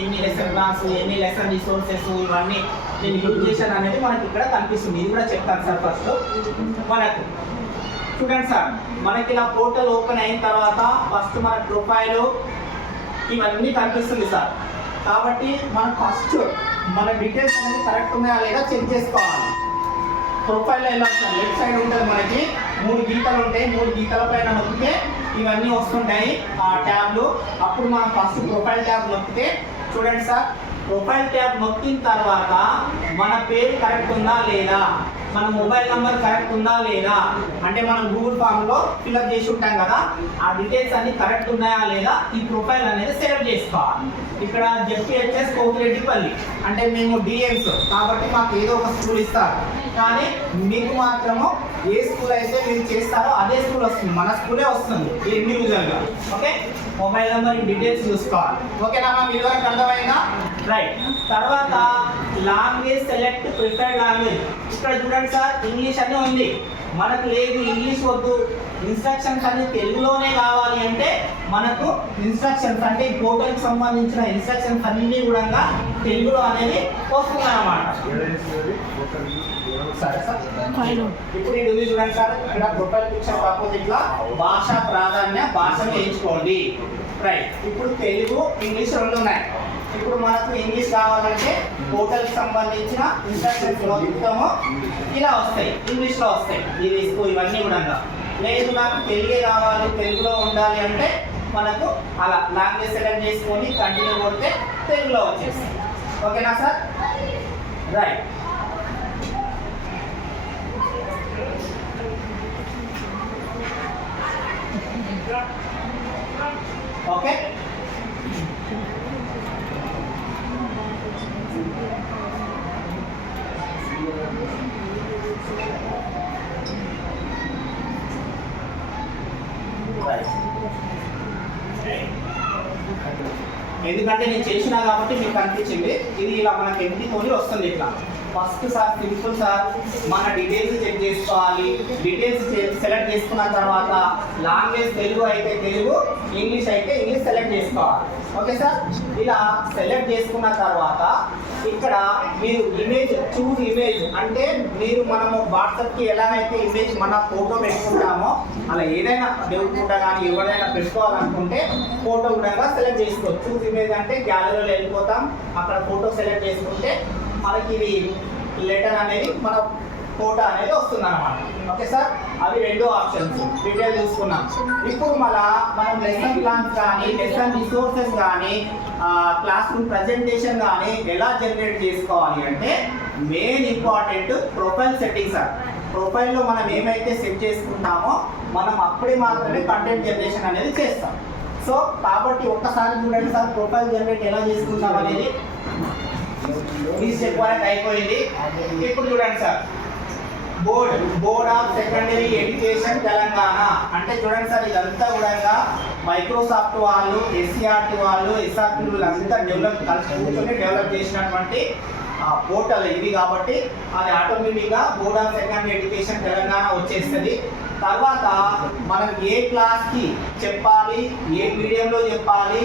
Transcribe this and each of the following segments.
ఎన్ని lesson plans, ఎన్ని lesson resources, ఇవన్నీ నేను యూజ్ చేశాను అనేది మనకి ఇక్కడ కనిపిస్తుంది. ఇది కూడా చెప్తాను సార్. ఫస్ట్ మనకు చూడండి సార్, మనకి ఇలా పోర్టల్ ఓపెన్ అయిన తర్వాత ఫస్ట్ మన ప్రొఫైల్ ఇవన్నీ కనిపిస్తుంది సార్. కాబట్టి మనం ఫస్ట్ మన డీటెయిల్స్ అనేది కరెక్ట్ ఉన్నాయా లేదా చెక్ చేసుకోవాలి. ప్రొఫైల్లో ఎలా వస్తుంది, లెఫ్ట్ సైడ్ ఉంటుంది మనకి 3 గీతలు ఉంటాయి. 3 గీతల పైన నొక్కితే ఇవన్నీ వస్తుంటాయి ఆ ట్యాబ్లు. అప్పుడు మనం ఫస్ట్ ప్రొఫైల్ ట్యాబ్ నొక్కితే చూడండి సార్, ప్రొఫైల్ ట్యాబ్ నొక్కిన తర్వాత మన పేరు కరెక్ట్ ఉందా లేదా, మన మొబైల్ నెంబర్ కరెక్ట్ ఉందా లేదా, అంటే మనం గూగుల్ ఫామ్లో ఫిల్అప్ చేసి ఉంటాం కదా, ఆ డీటెయిల్స్ అన్ని కరెక్ట్ ఉన్నాయా లేదా ఈ ప్రొఫైల్ అనేది సెలెక్ట్ చేసుకోవాలి. ఇక్కడ జెడ్పీహెచ్ఎస్ కోకిరెడ్డిపల్లి అంటే మేము డిఎన్స్ కాబట్టి మాకు ఏదో ఒక స్కూల్ ఇస్తారు. కానీ మీకు మాత్రము ఏ స్కూల్ అయితే మీరు చేస్తారో అదే స్కూల్ వస్తుంది, మన స్కూలే వస్తుంది ఇండివిజువల్గా. ఓకే, మొబైల్ నెంబర్ డీటెయిల్స్ చూసుకోవాలి. ఓకేనా మీ వరకు అర్థమైందా? రైట్. తర్వాత లాంగ్వేజ్ సెలెక్ట్ ప్రిఫర్డ్ లాంగ్వేజ్. ఇక్కడ చూడండి సార్, ఇంగ్లీష్ అని ఉంది. మనకు లేదు ఇంగ్లీష్ వద్దు, ఇన్స్ట్రక్షన్స్ అన్ని తెలుగులోనే కావాలి అంటే మనకు ఇన్స్ట్రక్షన్స్ అంటే ఈ పోర్టల్కి సంబంధించిన ఇన్స్ట్రక్షన్స్ అన్నీ కూడా తెలుగులో అనేది వస్తుంది అన్నమాట. సరే సార్, ఇప్పుడు ఈ డివిజన్ చూడండి సార్, ఇక్కడ ప్రొఫైల్ పిక్చర్ కాకపోతే ఇట్లా భాషా ప్రాధాన్య భాషను ఎంచుకోండి. రైట్. ఇప్పుడు తెలుగు ఇంగ్లీష్ రెండు ఉన్నాయి. ఇప్పుడు మనకు ఇంగ్లీష్ కావాలంటే పోర్టల్కి సంబంధించిన ఇన్స్ట్రక్షన్స్ మొత్తము ఇలా వస్తాయి, ఇంగ్లీష్లో వస్తాయి. ఇది ఇవన్నీ కూడా. లేదు నాకు తెలుగే కావాలి, తెలుగులో ఉండాలి అంటే మనకు అలా లాంగ్వేజ్ సెలెక్ట్ చేసుకొని కంటిన్యూ కొడితే తెలుగులో వచ్చేస్తుంది. ఓకేనా సార్? రైట్. ఓకే, ఎందుకంటే నేను చేసినా కాబట్టి మీకు అనిపించింది. ఇది ఇలా మనకి ఎంపీతోని వస్తుంది. ఇట్లా ఫస్ట్ సార్ సింపుల్ సార్, మన డీటెయిల్స్ చెక్ చేసుకోవాలి. డీటెయిల్స్ సెలెక్ట్ చేసుకున్న తర్వాత లాంగ్వేజ్ తెలుగు అయితే తెలుగు, ఇంగ్లీష్ అయితే ఇంగ్లీష్ సెలెక్ట్ చేసుకోవాలి. ఓకే సార్, ఇలా సెలెక్ట్ చేసుకున్న తర్వాత ఇక్కడ మీరు ఇమేజ్ చూజ్ ఇమేజ్ అంటే మీరు మనము వాట్సాప్కి ఎలాగైతే ఇమేజ్ మన ఫోటో పెట్టుకుంటామో అలా ఏదైనా దేవుడు ఫోటో కానీ ఎవరైనా పెట్టుకోవాలనుకుంటే ఫోటో కూడా సెలెక్ట్ చేసుకోవచ్చు. చూజ్ ఇమేజ్ అంటే గ్యాలరీలో వెళ్ళిపోతాం, అక్కడ ఫోటో సెలెక్ట్ చేసుకుంటే మనకి ఇది లెటర్ అనేది మన ఫోటో అనేది వస్తుంది అన్నమాట. ఓకే సార్, అవి 2 ఆప్షన్స్ డీటెయిల్ చూసుకున్నాం. ఇప్పుడు మనం లెసన్ ప్లాన్స్ కానీ లెసన్ రిసోర్సెస్ కానీ క్లాస్ రూమ్ ప్రజెంటేషన్ కానీ ఎలా జనరేట్ చేసుకోవాలి అంటే main important profile setting sir. ప్రొఫైల్లో మనం ఏమైతే సెట్ చేసుకుంటామో మనం అప్పుడే మాత్రమే కంటెంట్ జనరేషన్ అనేది చేస్తాం. సో కాబట్టి ఒక్కసారి చూడండి సార్, ప్రొఫైల్ జనరేట్ ఎలా చేసుకుంటాం అనేది ఈ స్టెప్ వరకు అయిపోయింది. ఇప్పుడు చూడండి sir, board of secondary education Telangana అంటే చూడండి సార్, ఇదంతా కూడా మైక్రోసాఫ్ట్ వాళ్ళు, ఎస్సీఆర్టీ వాళ్ళు, ఎస్ఆర్టీ వాళ్ళంతా కలిసి కూర్చొని డెవలప్ చేసినటువంటి పోర్టల్ ఇది. కాబట్టి అది ఆటోమేటిక్గా board of secondary education Telangana వచ్చేస్తుంది. తర్వాత మనం ఏ క్లాస్కి చెప్పాలి, ఏ మీడియంలో చెప్పాలి,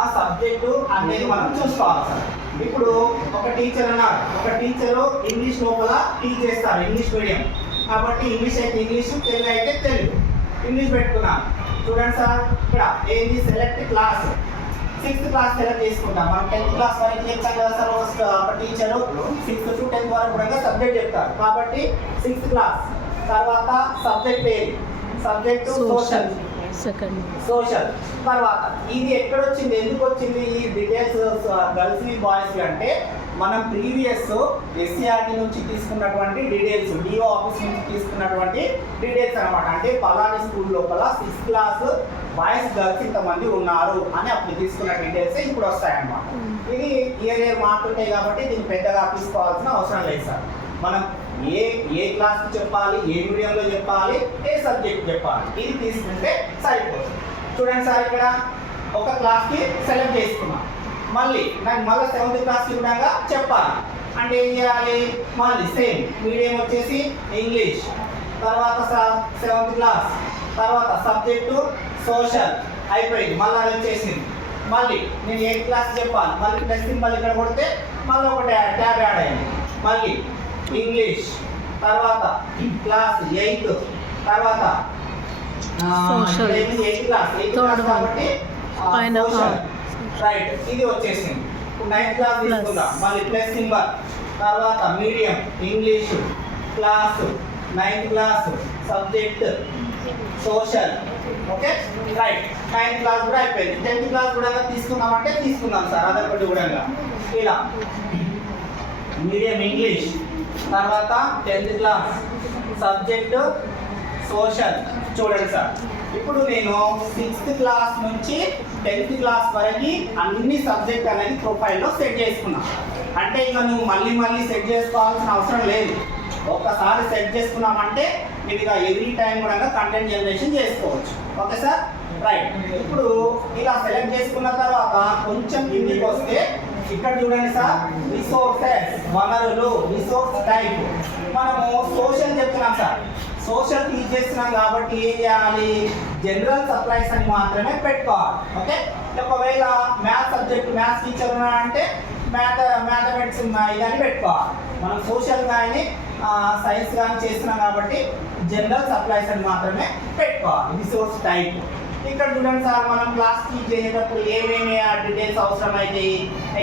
ఆ సబ్జెక్టు అనేది మనం చూసుకోవాలి సార్. ఇప్పుడు ఒక టీచర్ అన్నారు, ఒక టీచరు ఇంగ్లీష్ లోపల టీచ్ చేస్తారు, ఇంగ్లీష్ మీడియం కాబట్టి ఇంగ్లీష్ అయితే ఇంగ్లీష్, తెలుగు అయితే తెలుగు. ఇంగ్లీష్ పెట్టుకున్నాం. చూడండి సార్, ఇక్కడ ఏంది select class, 6th class select చేసుకుంటాం. మనం 10th క్లాస్ వరకు చెప్తాం కదా సార్, ఒక టీచరు 6th to 10th వరకు కూడా సబ్జెక్ట్ చెప్తారు. కాబట్టి 6th క్లాస్ తర్వాత సబ్జెక్ట్ పేరు, సబ్జెక్టు సోషల్. తర్వాత ఇది ఎక్కడ వచ్చింది, ఎందుకు వచ్చింది ఈ డీటెయిల్స్ గర్ల్స్వి బాయ్స్వి అంటే మనం ప్రీవియస్ ఎస్సీఆర్టీ నుంచి తీసుకున్నటువంటి డీటెయిల్స్, డిఓ ఆఫీస్ నుంచి తీసుకున్నటువంటి డీటెయిల్స్ అనమాట. అంటే పలాని స్కూల్ లోపల 6th క్లాస్ బాయ్స్ గర్ల్స్ ఇంతమంది ఉన్నారు అని అప్పుడు తీసుకున్న డీటెయిల్స్ ఇప్పుడు వస్తాయన్నమాట. ఇది ఇయర్ మారుతుంటాయి కాబట్టి దీన్ని పెద్దగా తీసుకోవాల్సిన అవసరం లేదు సార్. మనం ఏ క్లాస్కి చెప్పాలి, ఏ మీడియంలో చెప్పాలి, ఏ సబ్జెక్ట్ చెప్పాలి, ఇది తీసుకుంటే సరిపోతుంది. చూడండి సార్, ఇక్కడ ఒక క్లాస్కి సెలెక్ట్ చేసుకున్నాం. మళ్ళీ 7th క్లాస్కి కూడా చెప్పాలి అంటే ఏం చేయాలి, మళ్ళీ సేమ్ మీడియం వచ్చేసి ఇంగ్లీష్, తర్వాత 7th క్లాస్, తర్వాత సబ్జెక్టు సోషల్ అయిపోయింది. మళ్ళీ అది వచ్చేసింది. మళ్ళీ నేను 8th క్లాస్ చెప్పాలి, మళ్ళీ ప్లస్ సింబల్ ఇక్కడ కొడితే మళ్ళీ ఒక ట్యాబ్ యాడ్ అయింది. మళ్ళీ ఇంగ్లీష్, తర్వాత క్లాస్ 8, తర్వాత 8th క్లాస్ కాబట్టి సోషల్, రైట్, ఇది వచ్చేసింది. 9th క్లాస్ తీసుకుందాం, మళ్ళీ ప్లస్ సింబల్, తర్వాత medium English, class 9th class, subject social. Okay, right. 9th class కూడా అయిపోయింది. 10th క్లాస్ కూడా తీసుకున్నామంటే తీసుకున్నాం సార్, అదొకటి కూడా ఇలా మీడియం ఇంగ్లీష్, తర్వాత 10th క్లాస్ సబ్జెక్ట్ సోషల్. చూడండి సార్, ఇప్పుడు నేను 6th క్లాస్ నుంచి 10th క్లాస్ వరకు అన్ని సబ్జెక్ట్ అనేది ప్రొఫైల్లో సెట్ చేసుకున్నాను. అంటే ఇక నువ్వు మళ్ళీ మళ్ళీ సెట్ చేసుకోవాల్సిన అవసరం లేదు. ఒక్కసారి సెట్ చేసుకున్నామంటే మీరు ఇక ఎవ్రీ టైం కూడా కంటెంట్ జనరేషన్ చేసుకోవచ్చు. Okay sir, right. ఇప్పుడు ఇలా సెలెక్ట్ చేసుకున్న తర్వాత కొంచెం కిందికి వస్తే ఇక్కడ చూడండి సార్, రిసోర్సెస్, వనరులు, రిసోర్స్ టైప్. మనము సోషల్ చెప్తున్నాం సార్, సోషల్ యూజ్ చేస్తున్నాం కాబట్టి ఏం చేయాలి, జనరల్ సప్లైస్ అని మాత్రమే పెట్టుకోవాలి. ఓకే, ఒకవేళ మ్యాథ్స్ సబ్జెక్ట్ మ్యాథ్స్ టీచర్ ఉన్నాడంటే మ్యాథమెటిక్స్ ఇదని పెట్టుకోవాలి. మనం సోషల్ కానీ సైన్స్ కానీ చేస్తున్నాం కాబట్టి జనరల్ సప్లైస్ అని మాత్రమే పెట్టుకోవాలి. Resource type. ఇక్కడ చూడండి సార్, మనం క్లాస్ టీచ్ చేసేటప్పుడు ఏమేమి డీటెయిల్స్ అవసరం అవుతాయి.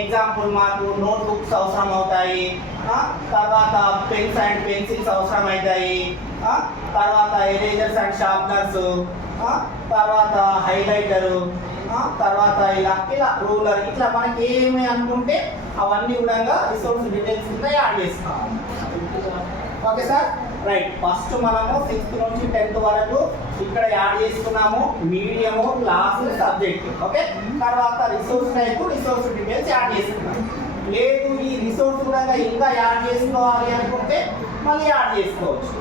ఎగ్జాంపుల్ మాకు నోట్ బుక్స్ అవసరం అవుతాయి, తర్వాత పెన్స్ అండ్ పెన్సిల్స్ అవసరం అవుతాయి, తర్వాత ఎరేజర్స్ అండ్ షార్ప్నర్స్, తర్వాత హైలైటరు, తర్వాత ఇలా ఇలా రూలర్, ఇట్లా మనకి ఏమి అనుకుంటే అవన్నీ కూడా రిసోర్స్ డీటెయిల్స్ కింద యాడ్ చేసుకోవాలి. Okay sir, right. ఫస్ట్ మనము 6th నుంచి 10th వరకు ఇక్కడ యాడ్ చేసుకున్నాము, మీడియము, క్లాస్, సబ్జెక్ట్. ఓకే, తర్వాత resource type, resource details add చేసుకున్నాము. లేదు ఈ రిసోర్స్ కూడా ఇంకా యాడ్ చేసుకోవాలి అనుకుంటే మళ్ళీ యాడ్ చేసుకోవచ్చు.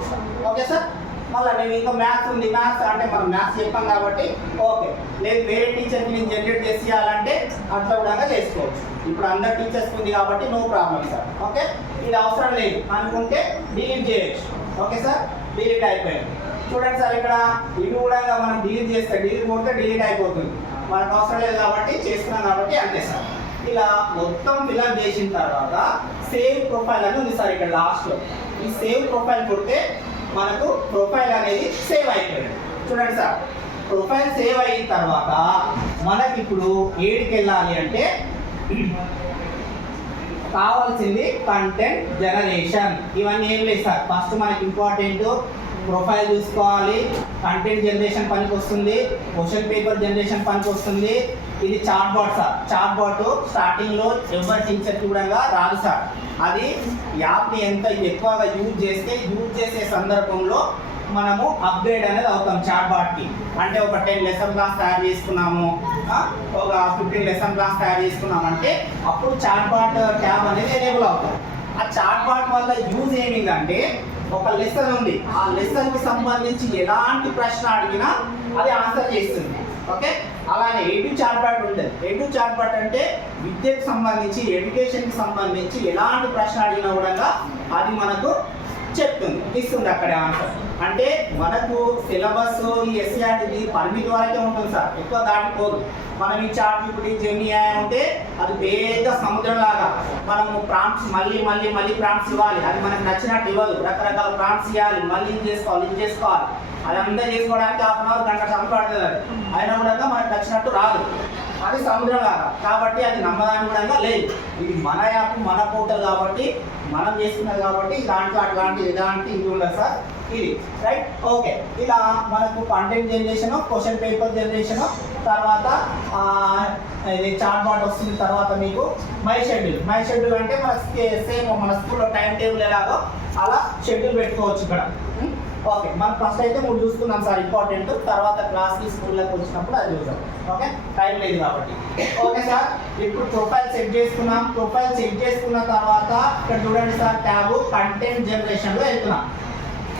ఓకే సార్, మళ్ళీ నేను ఇంకా మ్యాథ్స్ ఉంది, మ్యాథ్స్ అంటే మనం మ్యాథ్స్ చెప్పాం కాబట్టి ఓకే. లేదు వేరే టీచర్కి నేను జనరేట్ చేసేయాలంటే అట్లా కూడా చేసుకోవచ్చు. ఇప్పుడు అందరు టీచర్స్ ఉంది కాబట్టి నో ప్రాబ్లం సార్. ఓకే, ఇది అవసరం లేదు అనుకుంటే డిలీట్ చేయొచ్చు. ఓకే సార్, డిలీట్ అయిపోయింది. చూడండి సార్, ఇక్కడ ఇది కూడా మనం డిలీట్ చేస్తే డిలీట్ కొడితే డిలీట్ అయిపోతుంది. మనకు అవసరం లేదు కాబట్టి చేస్తున్నాం కాబట్టి అంతే సార్. ఇలా మొత్తం ఫిల్అప్ చేసిన తర్వాత సేవ్ ప్రొఫైల్ అని ఉంది సార్ ఇక్కడ లాస్ట్లో. ఈ సేవ్ ప్రొఫైల్ కొడితే మనకు ప్రొఫైల్ అనేది సేవ్ అయిపోయింది. చూడండి సార్, ప్రొఫైల్ సేవ్ అయిన తర్వాత మనకి ఇప్పుడు ఏడికి వెళ్ళాలి అంటే కావాల్సింది కంటెంట్ జనరేషన్. ఇవన్నీ ఏం లేదు సార్, ఫస్ట్ మనకి ఇంపార్టెంట్ ప్రొఫైల్ చూసుకోవాలి, కంటెంట్ జనరేషన్ పనికి వస్తుంది, క్వశ్చన్ పేపర్ జనరేషన్ పనికి వస్తుంది. ఇది chat bot sir. Chat bot స్టార్టింగ్లో ఎవరి టీచర్కి కూడా రాదు సార్. అది యాప్ని ఎంత ఎక్కువగా యూజ్ చేసే సందర్భంలో మనము అప్గ్రేడ్ అనేది అవుతాం చాట్ బాట్కి. అంటే ఒక 10 లెసన్ క్లాస్ తయారు చేసుకున్నాము, ఒక 15 లెసన్ క్లాస్ తయారు చేసుకున్నామంటే అప్పుడు చాట్ బాట్ ట్యాబ్ అనేది ఎనేబుల్ అవుతాం. ఆ చాట్ బాట్ వల్ల యూజ్ ఏమిందంటే ఒక లెసన్ ఉంది, ఆ లెసన్కి సంబంధించి ఎలాంటి ప్రశ్న అడిగినా అది ఆన్సర్ చేస్తుంది. ఓకే, అలానే ఎడు చాట్ బాట్ ఉంటుంది. ఎడు చాట్ బాట్ అంటే విద్యకు సంబంధించి ఎడ్యుకేషన్కి సంబంధించి ఎలాంటి ప్రశ్న అడిగినా కూడా అది మనకు చెప్తుంది, ఇస్తుంది అక్కడే ఆన్సర్. అంటే మనకు సిలబస్ ఈ ఎస్సీఆర్టీ పరిమితి వరకే ఉంటుంది సార్, ఎక్కువ దాటిపోదు. మనం ఈ చాట్ జీపీటీ జెమినీ ఉంటే అది పెద్ద సముద్రం లాగా మనము ప్రాంప్ట్స్ మళ్ళీ ప్రాంప్ట్స్ ఇవ్వాలి. అది మనకు నచ్చినట్టు ఇవ్వదు, రకరకాల ప్రాంప్ట్స్ ఇవ్వాలి, మళ్ళీ ఇది చేసుకోవాలి. అదంతా చేసుకోవడానికి 1/2 అవర్ గంట సమయం పడుతుంది. అది అయినా కూడా మనకు నచ్చినట్టు రాదు, అది సముద్రం లాగా. కాబట్టి అది నమ్మదానికి కూడా లేదు. ఇది మన యాప్, మన పోర్టల్ కాబట్టి మనం చేసుకున్నది కాబట్టి దాంట్లో ఇలాంటి ఇది ఉండదు సార్. ఇది రైట్. ఓకే, ఇలా మనకు content generation, question paper generation, తర్వాత ఇది చాట్ బాట్ వస్తుంది. తర్వాత మీకు మై షెడ్యూల్ అంటే సేమ్ మన స్కూల్లో టైం టేబుల్ ఎలాగో అలా షెడ్యూల్ పెట్టుకోవచ్చు ఇక్కడ. ఓకే, మనం ఫస్ట్ అయితే 3 చూసుకున్నాం సార్ ఇంపార్టెంట్. తర్వాత క్లాస్కి స్కూల్లోకి వచ్చినప్పుడు అది చూద్దాం. ఓకే, టైం లేదు కాబట్టి. ఓకే సార్, ఇప్పుడు ప్రొఫైల్ సెట్ చేసుకున్నాం. ప్రొఫైల్ సెట్ చేసుకున్న తర్వాత ఇక్కడ చూడండి సార్, ట్యాబ్ కంటెంట్ జనరేషన్లో వెళ్తున్నాం.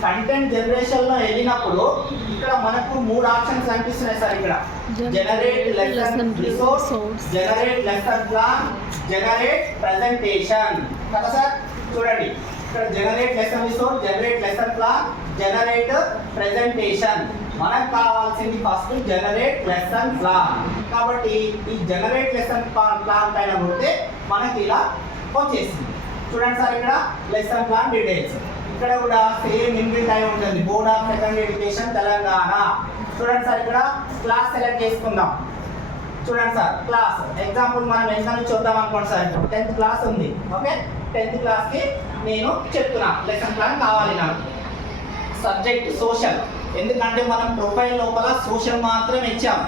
కంటెంట్ జనరేషన్లో వెళ్ళినప్పుడు ఇక్కడ మనకు 3 ఆప్షన్స్ కనిపిస్తున్నాయి సార్. ఇక్కడ generate lesson resource, generate lesson plan, generate presentation కదా సార్. చూడండి ఇక్కడ generate lesson resource, generate lesson plan, generate presentation. మనకు కావాల్సింది ఫస్ట్ జనరేట్ లెసన్ ప్లాన్. కాబట్టి ఈ జనరేట్ లెసన్ ప్లాన్ పైన కొడితే మనకి ఇలా వచ్చేసింది. చూడండి సార్, ఇక్కడ లెసన్ ప్లాన్ డీటెయిల్స్. ఇక్కడ కూడా సేమ్ ఇన్బిల్ట్ అయి ఉంటుంది, board of secondary education Telangana. చూడండి సార్, ఇక్కడ క్లాస్ సెలెక్ట్ చేసుకుందాం. చూడండి సార్, క్లాస్ ఎగ్జాంపుల్ మనం ఎంత నుంచి చూద్దాం అనుకోండి సార్. 10th క్లాస్ ఉంది. ఓకే, 10th క్లాస్కి నేను చెప్తున్నా లెసన్ ప్లాన్ కావాలి నాకు. సబ్జెక్ట్ సోషల్, ఎందుకంటే మనం ప్రొఫైల్ లోపల సోషల్ మాత్రం ఇచ్చాం,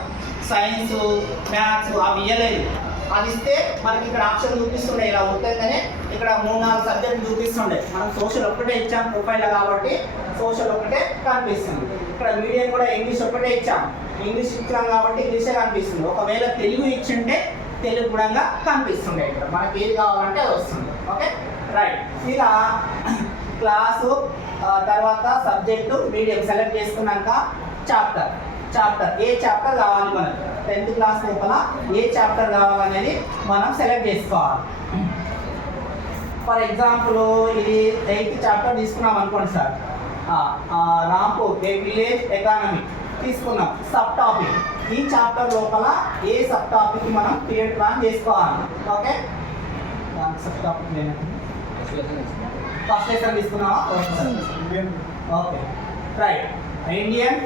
సైన్స్ మ్యాథ్స్ అవి ఇవ్వలేదు. అది ఇస్తే మనకి ఇక్కడ ఆప్షన్ చూపిస్తుండే, ఇలా ఉంటుందనే ఇక్కడ 3-4 సబ్జెక్టులు చూపిస్తుండే. మనం సోషల్ ఒక్కటే ఇచ్చాం ప్రొఫైల్ కాబట్టి సోషల్ ఒకటే కనిపిస్తుంది. ఇక్కడ మీడియం కూడా ఇంగ్లీష్ ఒకటే ఇచ్చాం, ఇంగ్లీష్ ఇచ్చాం కాబట్టి ఇంగ్లీషే కనిపిస్తుంది. ఒకవేళ తెలుగు ఇచ్చింటే తెలుగు కూడా కనిపిస్తుండే. ఇక్కడ మనకి ఏది కావాలంటే అది వస్తుంది. Okay right. ఇలా క్లాసు తర్వాత సబ్జెక్టు మీడియం సెలెక్ట్ చేసుకున్నాక చాప్టర్ ఏ చాప్టర్ కావాలి మనకి 10th క్లాస్ లోపల ఏ చాప్టర్ కావాలనేది మనం సెలెక్ట్ చేసుకోవాలి. ఫర్ ఎగ్జాంపుల్ ఇది 8th చాప్టర్ తీసుకున్నాం అనుకోండి sir. Rampur a village economy తీసుకున్నాం. సబ్ టాపిక్ ఈ చాప్టర్ లోపల ఏ సబ్ టాపిక్ మనం పీరియడ్ ప్లాన్ చేసుకోవాలి. Okay, sub topic first lesson తీసుకున్నావా? Okay right. Indian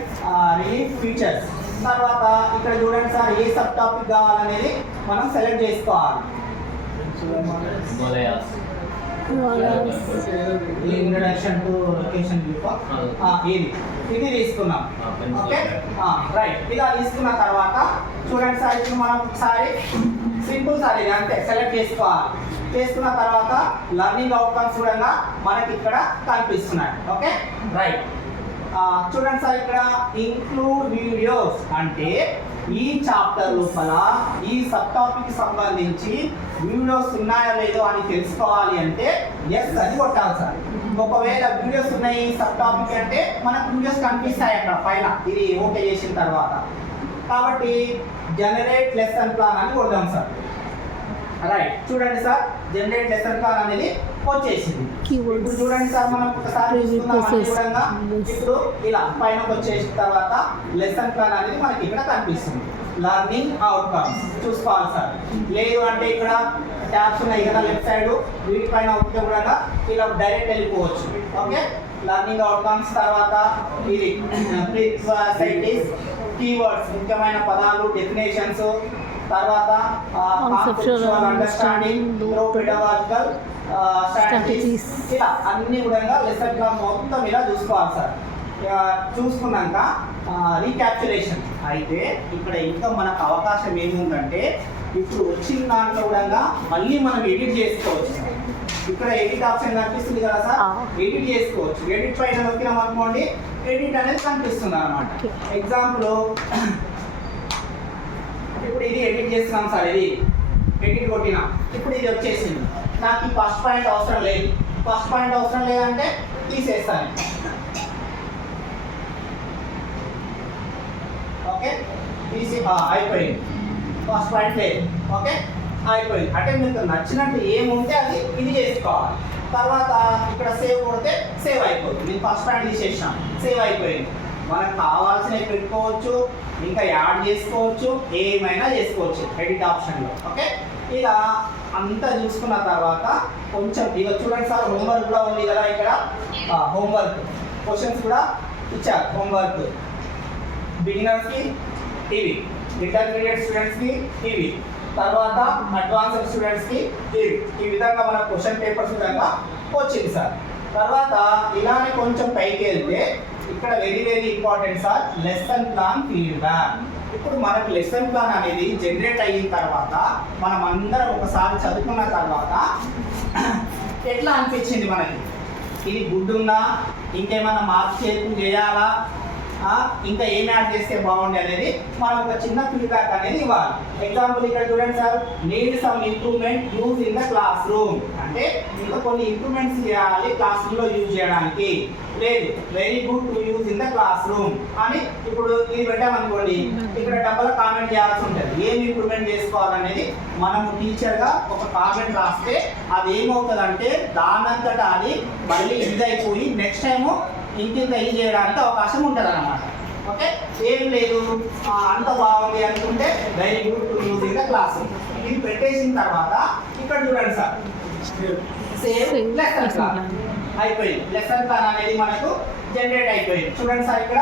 relief features. తర్వాత ఇక్కడ చూడండి సార్, ఏ సబ్ టాపిక్ కావాలనేది మనం సెలెక్ట్ చేసుకోవాలి. ఇంట్రడక్షన్ టు లొకేషన్ ఇది తీసుకున్నాం. Okay right. ఇలా తీసుకున్న తర్వాత చూడండి సార్, ఇప్పుడు మనం ఒకసారి సింపుల్ సార్ ఇది అంతే సెలెక్ట్ చేసుకోవాలి. చేసుకున్న తర్వాత లర్నింగ్ అవుట్కమ్స్ కూడా మనకి ఇక్కడ కనిపిస్తున్నాయి. Okay right. చూడండి సార్, ఇక్కడ ఇంక్లూడ్ వీడియోస్ అంటే ఈ చాప్టర్ లోపల ఈ సబ్ టాపిక్ సంబంధించి వీడియోస్ ఉన్నాయో లేదో అని తెలుసుకోవాలి అంటే ఎస్ అని కొట్టాలి సార్. ఒకవేళ వీడియోస్ ఉన్నాయి సబ్ టాపిక్ అంటే మనకు వీడియోస్ కనిపిస్తాయి అక్కడ పైన, ఇది ఓకే చేసిన తర్వాత. కాబట్టి జనరేట్ లెసన్ ప్లాన్ అని కొడదాం సార్. రైట్. చూడండి సార్, జనరేట్ లెసన్ ప్లాన్ అనేది వచ్చేసింది. ఇప్పుడు చూడండి సార్, మనం ఒకసారి ఇప్పుడు ఇలా పైన వచ్చేసిన తర్వాత లెసన్ ప్లాన్ అనేది మనకి ఇక్కడ కనిపిస్తుంది. లర్నింగ్ అవుట్కమ్స్ చూసుకోవాలి సార్. లేదు అంటే ఇక్కడ ట్యాబ్స్ ఉన్నాయి కదా లెఫ్ట్ సైడ్, వీటిపైన ఉంటే కూడా ఇలా డైరెక్ట్ వెళ్ళిపోవచ్చు. ఓకే, లర్నింగ్ అవుట్కమ్స్ తర్వాత ఇది కీవర్డ్స్ ముఖ్యమైన పదాలు డెఫినేషన్స్, తర్వాత కాన్సెప్చువల్ అండర్స్టాండింగ్, పెడగాజికల్ స్ట్రాటజీస్, ఇలా అన్ని కూడా లెసన్ ప్లాన్ మొత్తం ఇలా చూసుకోవాలి సార్. చూసుకున్నాక రీక్యాప్చులేషన్ అయితే ఇక్కడ ఇంకా మనకు అవకాశం ఏముందంటే ఇప్పుడు వచ్చిన దాంట్లో కూడా మళ్ళీ మనం ఎడిట్ చేసుకోవచ్చు. ఇక్కడ ఎడిట్ ఆప్షన్ కనిపిస్తుంది కదా సార్, ఎడిట్ చేసుకోవచ్చు. ఎడిట్ పైన నొక్కినాం అనుకోండి, ఎడిట్ అనేది కనిపిస్తుంది అన్నమాట. ఎగ్జాంపుల్ ఇప్పుడు ఇది ఎడిట్ చేస్తున్నాం సార్, ఇది ఎడిట్ కొట్టినా ఇప్పుడు ఇది వచ్చేసింది. నాకు ఈ ఫస్ట్ పాయింట్ అవసరం లేదు. ఫస్ట్ పాయింట్ అవసరం లేదంటే తీసేస్తాను. ఓకే, తీసి అయిపోయింది. ఫస్ట్ పాయింట్ లేదు. ఓకే అయిపోయింది. అంటే మీకు నచ్చినట్టు ఏముంటే అది ఇది చేసుకోవాలి. తర్వాత ఇక్కడ సేవ్ కొడితే సేవ్ అయిపోతుంది. నేను ఫస్ట్ పాయింట్ తీసేసాను, సేవ్ అయిపోయింది. మనకు కావాల్సినవి పెట్టుకోవచ్చు, ఇంకా యాడ్ చేసుకోవచ్చు, ఏమైనా చేసుకోవచ్చు ఎడిట్ ఆప్షన్లో. ఓకే, ఇలా అంతా చూసుకున్న తర్వాత కొంచెం ఇక చూడండి సార్, హోంవర్క్ కూడా ఉంది కదా ఇక్కడ. హోంవర్క్ క్వశ్చన్స్ కూడా ఇచ్చారు. హోంవర్క్ బిగినర్స్కి ఇవి, ఇంటర్మీడియట్ స్టూడెంట్స్కి ఇవి, తర్వాత అడ్వాన్స్డ్ స్టూడెంట్స్కి ఇవి. ఈ విధంగా మన క్వశ్చన్ పేపర్స్ విధంగా వచ్చింది సార్. తర్వాత ఇలానే కొంచెం పైకి వెళ్తే ఇక్కడ very very important sir, lesson plan feedback. ఇప్పుడు మనకు లెసన్ ప్లాన్ అనేది జనరేట్ అయిన తర్వాత మనం అందరం ఒకసారి చదువుకున్న తర్వాత ఎట్లా అనిపించింది మనకి, ఇది గుడ్ ఉందా, ఇంకేమైనా మార్క్స్ చేయాలా, ఇంకా ఏం యాడ్ చేస్తే బాగుంది అనేది మనం ఒక చిన్న ఫీడ్బ్యాక్ అనేది ఇవ్వాలి. ఎగ్జాంపుల్ ఇక్కడ చూడండి sir, need some improvement use in the class room అంటే ఇంకా కొన్ని ఇంప్రూవ్మెంట్స్ చేయాలి క్లాస్ రూమ్ లో యూజ్ చేయడానికి. లేదు, very good to use in the class room అని ఇప్పుడు ఇది పెట్టామనుకోండి, ఇక్కడ డబ్బులు కామెంట్ చేయాల్సి ఉంటుంది. ఏం ఇంప్రూవ్మెంట్ చేసుకోవాలనేది మనము టీచర్గా ఒక కామెంట్ రాస్తే అది ఏమవుతుందంటే దానంతటా అది మళ్ళీ ఇది అయిపోయి నెక్స్ట్ టైము ఇంకింత ఇది చేయడానికి అవకాశం ఉంటుంది అన్నమాట. ఓకే, ఏం లేదు అంత బాగుంది అనుకుంటే very good to use in the class. ఇది పెట్టేసిన తర్వాత ఇక్కడ చూడండి సార్, సేమ్ లెసన్ ప్లాన్ అయిపోయింది. లెసన్ ప్లాన్ అనేది మనకు జనరేట్ అయిపోయింది. చూడండి సార్ ఇక్కడ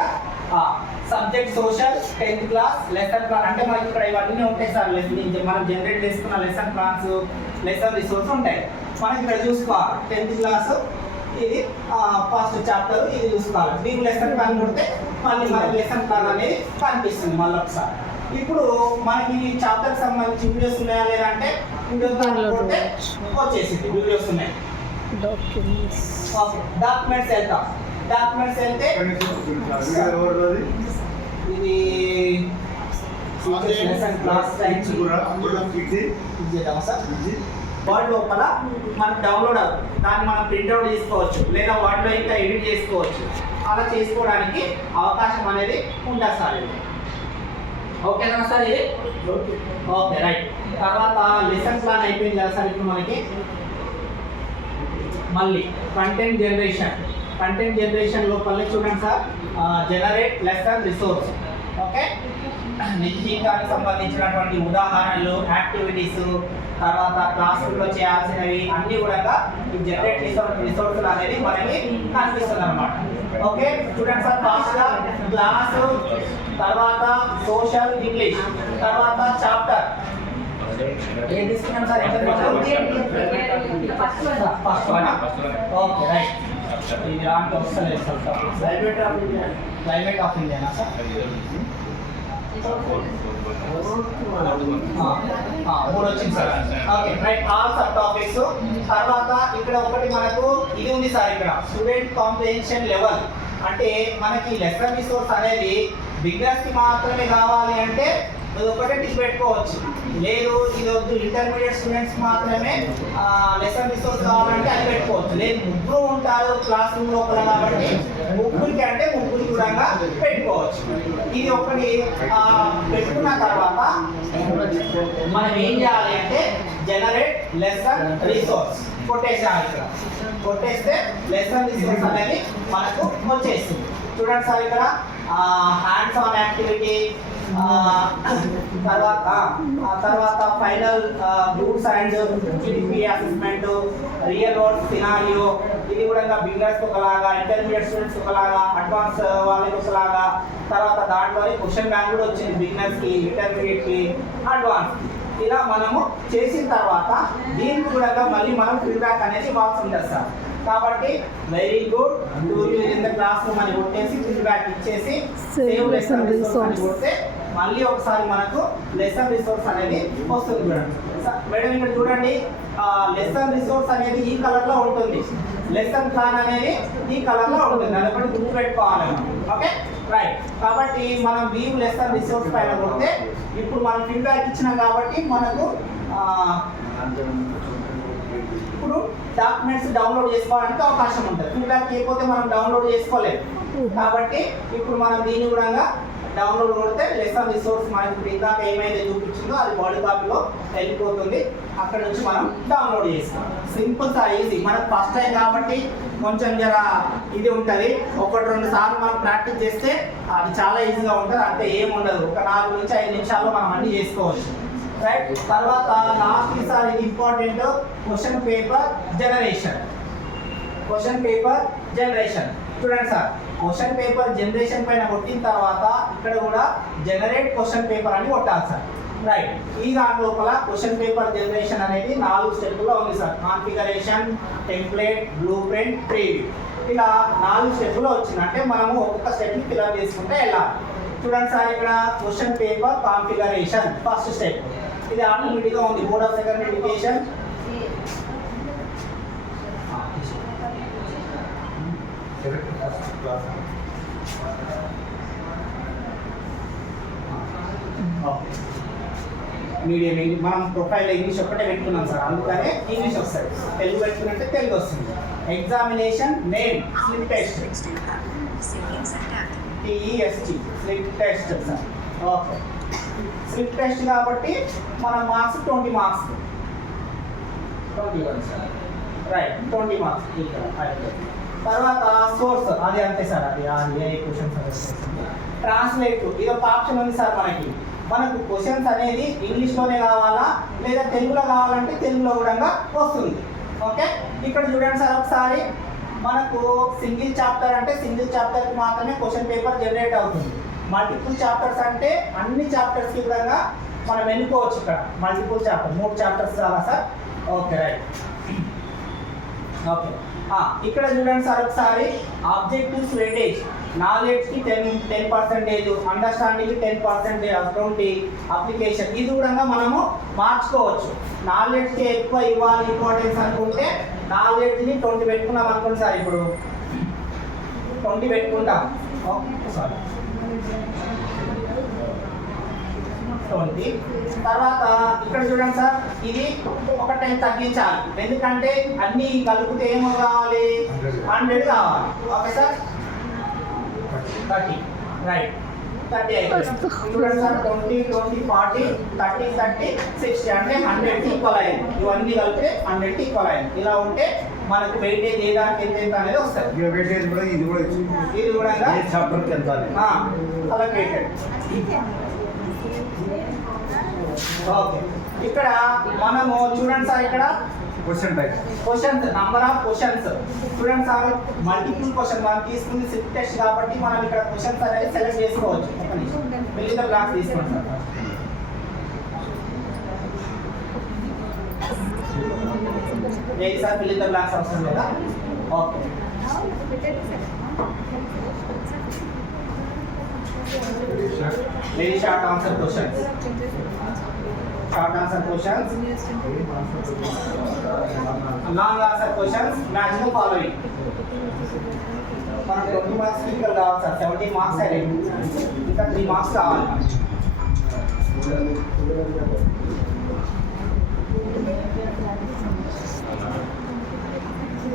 subject social 10th class lesson plan అంటే మనకి ఇక్కడ ఇవన్నీ ఉంటాయి సార్. మనం జనరేట్ చేసుకున్న లెసన్ ప్లాన్స్, లెసన్ రిసోర్స్ ఉంటాయి. మనకి ఇక్కడ చూసుకోవాలి 10th క్లాస్ ఇది ఫస్ట్ చాప్టర్ ఇది చూసుకోవాలి. దీని లెసన్ ప్లాన్ కొడితే మళ్ళీ మనకి లెసన్ ప్లాన్ అనేది కనిపిస్తుంది మళ్ళీ ఒకసారి. ఇప్పుడు మనకి చాప్టర్కి సంబంధించి వీడియోస్ ఉన్నాయా లేదా అంటే వీడియోస్ కొడితే వచ్చేసింది, వీడియోస్ ఉన్నాయి. ఓకే, డాక్యుమెంట్స్ వెళ్తాం. డాక్యుమెంట్స్ వెళ్తే ఇది వర్డ్ లోపల మనకు డౌన్లోడ్ అవుతుంది. దాన్ని మనం ప్రింట్అవుట్ చేసుకోవచ్చు లేదా వర్డ్లో ఇంకా ఎడిట్ చేసుకోవచ్చు. అలా చేసుకోవడానికి అవకాశం అనేది ఉంటుంది సార్. ఇది ఓకేనా సార్? ఇది ఓకే రైట్. తర్వాత లెసన్ ప్లాన్ అయిపోయింది కదా సార్. ఇప్పుడు మనకి మళ్ళీ కంటెంట్ జనరేషన్ లోపల చూడండి sir, generate lesson resource. Okay, నిశ్చితానికి సంబంధించినటువంటి ఉదాహరణలు, యాక్టివిటీస్, తర్వాత క్లాస్ రూమ్లో చేయాల్సినవి అన్నీ కూడా ఈ జనరేట్ రిసోర్సులు అనేది మనకి కనిపిస్తుంది అనమాట. ఓకే, చూడండి సార్, ఫాస్ట్గా క్లాసు, తర్వాత సోషల్ ఇంగ్లీష్, తర్వాత చాప్టర్ ఏం తీసుకున్నాం sir? First one. Okay right. ఇది రాంటి వస్తలేదు sir. Climate of Indiana sir? మూడు వచ్చింది sir. Okay right. All sub topics. తర్వాత ఇక్కడ ఒకటి మనకు ఇది ఉంది సార్, ఇక్కడ స్టూడెంట్ కాంప్రిహెన్షన్ లెవెల్. అంటే మనకి లెసన్ రిసోర్స్ అనేది బిగినర్స్కి మాత్రమే కావాలి అంటే ఇది ఒకటే టిక్ పెట్టుకోవచ్చు. లేదు ఇది వద్దు ఇంటర్మీడియట్ స్టూడెంట్స్ మాత్రమే లెసన్ రిసోర్స్ కావాలంటే అది పెట్టుకోవచ్చు. లేదు ముగ్గురు ఉంటారు క్లాస్ రూమ్ లోపల కాబట్టి ముగ్గురికి అంటే ముగ్గురికి కూడా పెట్టుకోవచ్చు. ఇది ఒకటి పెట్టుకున్న తర్వాత మనం ఏం చేయాలి అంటే జనరేట్ లెసన్ రిసోర్స్ కొట్టేసాలి. ఇక్కడ కొట్టేస్తే లెసన్ రిసోర్స్ అనేది మనకు వచ్చేస్తుంది. చూడండి సార్, ఇక్కడ హ్యాండ్స్ ఆన్ యాక్టివిటీ, తర్వాత final groups and GDP assessment, real world scenario. ఇది కూడా బిగినర్స్ ఒకలాగా, ఇంటర్మీడియట్ స్టూడెంట్స్ ఒకలాగా, అడ్వాన్స్ వాళ్ళకి ఒకలాగా. తర్వాత దాంట్లోనే క్వశ్చన్ బ్యాంక్ కూడా వచ్చింది బిగినర్స్కి, ఇంటర్మీడియట్కి, అడ్వాన్స్కి. ఇలా మనము చేసిన తర్వాత దీనికి కూడా మళ్ళీ మనం ఫీడ్బ్యాక్ అనేది ఇవ్వాల్సి ఉంటుంది సార్. కాబట్టి very good to use in the class room అని కొట్టేసి ఫీడ్బ్యాక్ ఇచ్చేసి సేవ్ లెసన్ రిసోర్స్ అని కొడితే మళ్ళీ ఒకసారి మనకు లెసన్ రిసోర్స్ అనేది వస్తుంది. చూడండి మేడం, ఇక్కడ చూడండి, లెసన్ రిసోర్స్ అనేది ఈ కలర్ లో ఉంటుంది, లెసన్ ప్లాన్ అనేది ఈ కలర్ లో ఉంటుంది. అది ఒకటి గుర్తు పెట్టుకోవాలి. Okay right. కాబట్టి మనం వ్యూ లెసన్ రిసోర్స్ పైన కొడితే ఇప్పుడు మనం ఫీడ్బ్యాక్ ఇచ్చినాం కాబట్టి మనకు ఇప్పుడు డాక్యుమెంట్స్ డౌన్లోడ్ చేసుకోవడానికి అవకాశం ఉంటుంది. ఫీడ్బ్యాక్ చేయకపోతే మనం డౌన్లోడ్ చేసుకోలేము. కాబట్టి ఇప్పుడు మనం దీన్ని కూడా డౌన్లోడ్ కొడితే లెసన్ రిసోర్స్ మనకి ఇప్పుడు ఇందాక ఏమైతే చూపించిందో అది వర్డ్ కాపీలో వెళ్ళిపోతుంది. అక్కడ నుంచి మనం డౌన్లోడ్ చేసుకోవాలి. Simple sir, easy. మనకు ఫస్ట్ టైం కాబట్టి కొంచెం జర ఇది ఉంటుంది. 1-2 సార్లు మనం ప్రాక్టీస్ చేస్తే అది చాలా ఈజీగా ఉంటుంది. అంటే ఏమి ఉండదు, ఒక 4 నుంచి 5 నిమిషాల్లో మనం అన్ని చేసుకోవచ్చు. రైట్. తర్వాత లాస్ట్ సార్ ఇది ఇంపార్టెంట్, క్వశ్చన్ పేపర్ జనరేషన్. చూడండి సార్, క్వశ్చన్ పేపర్ జనరేషన్ పైన కొట్టిన తర్వాత ఇక్కడ కూడా జనరేట్ క్వశ్చన్ పేపర్ అని కొట్టాలి సార్. రైట్. ఈ దాని లోపల క్వశ్చన్ పేపర్ జనరేషన్ అనేది 4 స్టెప్లో ఉంది sir. Configuration, template, blue print, preview. ఇలా 4 స్టెప్లో వచ్చింది. అంటే మనము ఒక్కొక్క స్టెప్ని ఫిల్అప్ చేసుకుంటే వెళ్ళాలి. చూడండి సార్, ఇక్కడ question paper configuration first step. ఇది ఆటోమేటిక్గా ఉంది. Board of secondary education medium English, మనం ప్రొఫైల్ ఇంగ్లీష్ ఒక్కటే పెట్టుకున్నాం సార్, అందుకనే ఇంగ్లీష్ వస్తుంది. తెలుగు పెట్టుకున్నట్టే తెలుగు వస్తుంది. Examination name slip test, TEST slip test sir. Okay, slip test కాబట్టి మన marks 20 marks, 21 sir. Right, 20 marks ఇక్కడ. తర్వాత సోర్స్ అది అంతే సార్, అది ఏ క్వశ్చన్స్. ట్రాన్స్లేట్ ఇది ఒక ఆప్షన్ ఉంది సార్ మనకు క్వశ్చన్స్ అనేది ఇంగ్లీష్లోనే కావాలా లేదా తెలుగులో కావాలంటే తెలుగులో కూడా వస్తుంది. ఓకే, ఇక్కడ చూడండి సార్ ఒకసారి మనకు సింగిల్ చాప్టర్ అంటే సింగిల్ చాప్టర్కి మాత్రమే క్వశ్చన్ పేపర్ జనరేట్ అవుతుంది. మల్టిపుల్ చాప్టర్స్ అంటే అన్ని చాప్టర్స్కి కూడా మనం ఎన్నుకోవచ్చు. ఇక్కడ మల్టిపుల్ చాప్టర్ 3 చాప్టర్స్ రావా సార్? Okay right. ఓకే, ఇక్కడ చూడండి సార్ ఒకసారి ఆబ్జెక్టివ్స్ వెయిటేజ్ నాలెడ్జ్కి 10%, అండర్స్టాండింగ్కి 10%, 20 అప్లికేషన్ ఇది కూడా మనము మార్చుకోవచ్చు. నాలెడ్జ్కి ఎక్కువ ఇవ్వాలి ఇంపార్టెన్స్ అనుకుంటే నాలెడ్జ్ని 20 పెట్టుకున్నాం అనుకోండి సార్. ఇప్పుడు 20 పెట్టుకుంటాం. సారీ 20. తర్వాత ఇక్కడ చూడండి సార్ ఇది ఒక 10 తగ్గించాలి, ఎందుకంటే అన్ని కలిపితే ఏమో కావాలి 100 కావాలి. ఓకే సార్ 30 రైట్ 30 అయిపోయింది. చూడండి సార్ 20, 20, 40, 30, 30, 60 అంటే 100కి ఈక్వల్ అయింది. ఇవన్నీ కలిపితే 100కి ఈక్వల్ అయింది. ఇలా ఉంటే మనకు వెయిటేజ్ ఏ దానికి ఎంత అనేది వస్తుంది. వెయిటేజ్ కూడా ఇది కూడా చాప్టర్కి ఎంత అలొకేటెడ్. ఓకే, ఇక్కడ మనము చూడండి సార్ ఇక్కడ క్వశ్చన్స్ నంబర్ ఆఫ్ క్వశ్చన్స్ చూడండి సార్. మల్టిపుల్ క్వశ్చన్ మనం తీసుకుంది సిప్ టెస్ట్ కాబట్టి మనం ఇక్కడ క్వశ్చన్స్ అనేది సెలెక్ట్ చేసుకోవచ్చు. మిగతా బ్లాక్స్ తీసుకోండి సార్. లేదు సార్ మిగతా బ్లాక్స్ అవసరం లేదా? Okay, very short answer questions. Short answer questions, long answer questions, match the following. మనం 20 మార్క్స్ క్లియర్ కావాలి సార్. 70 మార్క్స్ అయ్యాయి, ఇంకా 3 మార్క్స్ కావాలి.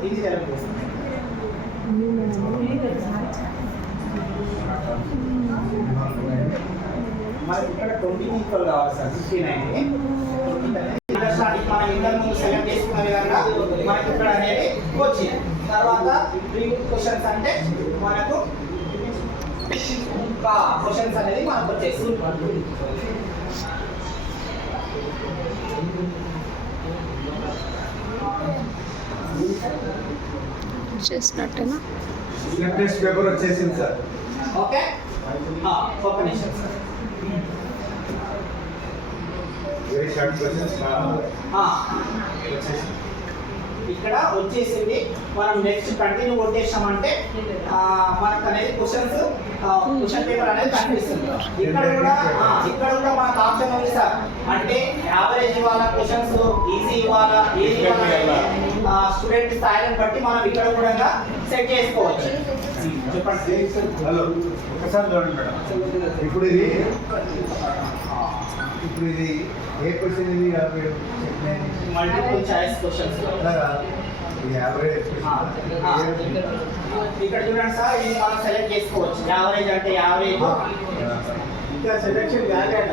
ఇది జరుగుతుంది. మనకి ఇక్కడ 20 ఈక్వల్ కావాలి సార్. 59 అండర్స్టాండింగ్ మనం ఇంటర్ ముందు సెలెక్ట్ చేసుకున్న విధంగా మనకి ఇక్కడ అనేది వచ్చింది. తర్వాత ప్రీవియస్ క్వశ్చన్స్ అంటే మనకు క్వశ్చన్స్ అనేది మనకు వచ్చేసి చేసినట్టేనా టెస్ట్ పేపర్ వచ్చేసింది సార్. ఓకే, ఒక నిమిషం సార్. వెరీ షార్ట్ క్వశ్చన్స్ ఇక్కడ వచ్చేసింది. మనం నెక్స్ట్ కంటిన్యూ కొట్టేసామంటే మనకు అనేది క్వశ్చన్ పేపర్ అనేది కనిపిస్తుంది. ఇక్కడ కూడా మనకు ఆప్షన్ ఉంది సార్. అంటే యావరేజ్ ఇవ్వాలా, క్వశ్చన్స్ ఈజీ ఇవ్వాలా, ఏది ఇవ్వాలా స్టూడెంట్ స్థాయిని బట్టి మనం ఇక్కడ కూడా సెట్ చేసుకోవచ్చు. చెప్పండి. హలో ఒకసారి చూడండి మేడం. ఇప్పుడు ఇది ఏ క్వశ్చన్ ఇది మల్టిపుల్ చాయిస్ క్వశ్చన్స్. యావరేజ్ ఇక్కడ చూడండి సార్, ఇది మనం సెలెక్ట్ చేసుకోవచ్చు. యావరేజ్ అంటే యావరేజ్, ఇంకా సెలెక్షన్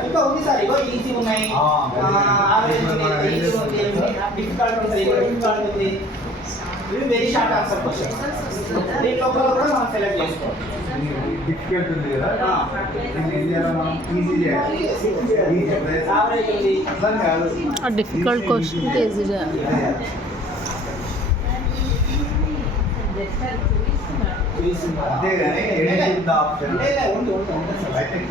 ఇంకా ఉంది సార్. ఇగో ఈజీ ఉన్నాయి, యావరేజ్ ఉంది, డిఫికల్ట్ ఉంది, డిఫికల్ట్ ఉంది. ఇవి వెరీ షార్ట్ ఆన్సర్ క్వశ్చన్స్. దీంట్లో కూడా మనం సెలెక్ట్ చేసుకోవచ్చు. డిఫికల్ట్ ఉంది కదా, మనం ఈజీ చేయాలి. యావరేజ్ ఉంది, డిఫికల్ట్ క్వశ్చన్ ఈజీ చేయాలి. అంతేగాని ఎడిట్ ఆప్షన్ ఉంటుంది. అయితే